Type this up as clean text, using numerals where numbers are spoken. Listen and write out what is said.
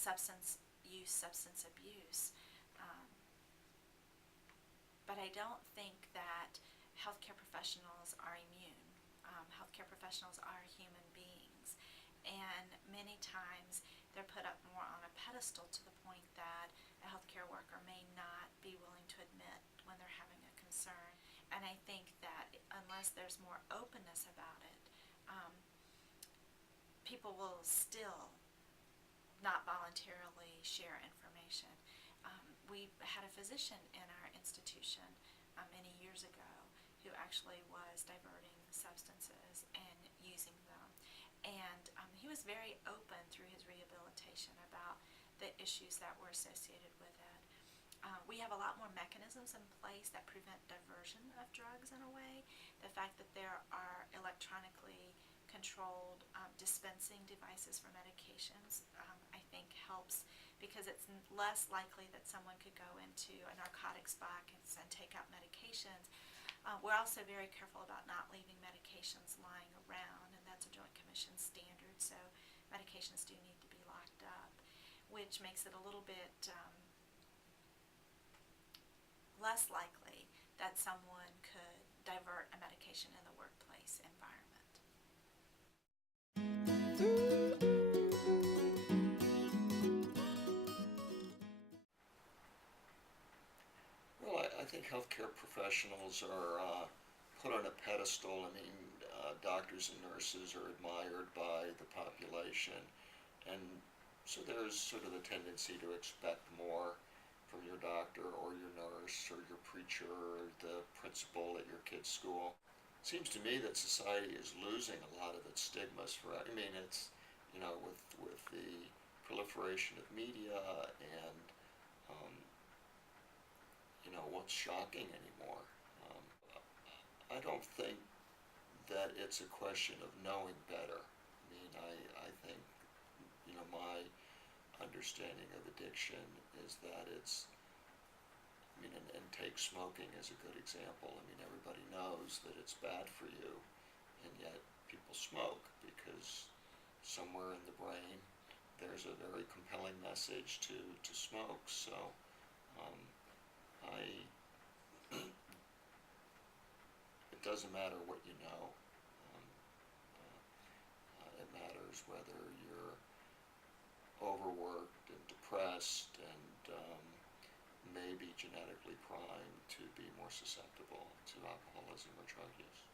substance use, substance abuse. Um, but I don't think that healthcare professionals are immune. Healthcare professionals are human beings, and many times they're put up more on a pedestal to the point that a healthcare worker may not be willing to admit when they're having a concern. And I think that unless there's more openness about it, people will still not voluntarily share information. We had a physician in our institution many years ago who actually was diverting substances and using them. And he was very open through his rehabilitation about the issues that were associated with it. We have a lot more mechanisms in place that prevent diversion of drugs in a way. The fact that there are electronically controlled dispensing devices for medications, I think helps, because it's less likely that someone could go into a narcotics box and take out medications. We're also very careful about not leaving medications lying around, and that's a Joint Commission standard, so medications do need to be locked up, which makes it a little bit less likely that someone could divert a medication in the workplace environment. Well, I think healthcare professionals are put on a pedestal. I mean, doctors and nurses are admired by the population, and so there's sort of a tendency to expect more from your doctor or your nurse or your preacher or the principal at your kid's school. Seems to me that society is losing a lot of its stigmas for, I mean, it's, with the proliferation of media and, um, what's shocking anymore. Um, I don't think that it's a question of knowing better. I mean, I think, my understanding of addiction is that it's, and take smoking as a good example. I mean, everybody knows that it's bad for you, and yet people smoke because somewhere in the brain there's a very compelling message to smoke. So um, I, it doesn't matter what you know. Um, it matters whether you're overworked and depressed and maybe genetically primed to be more susceptible to alcoholism or drug use.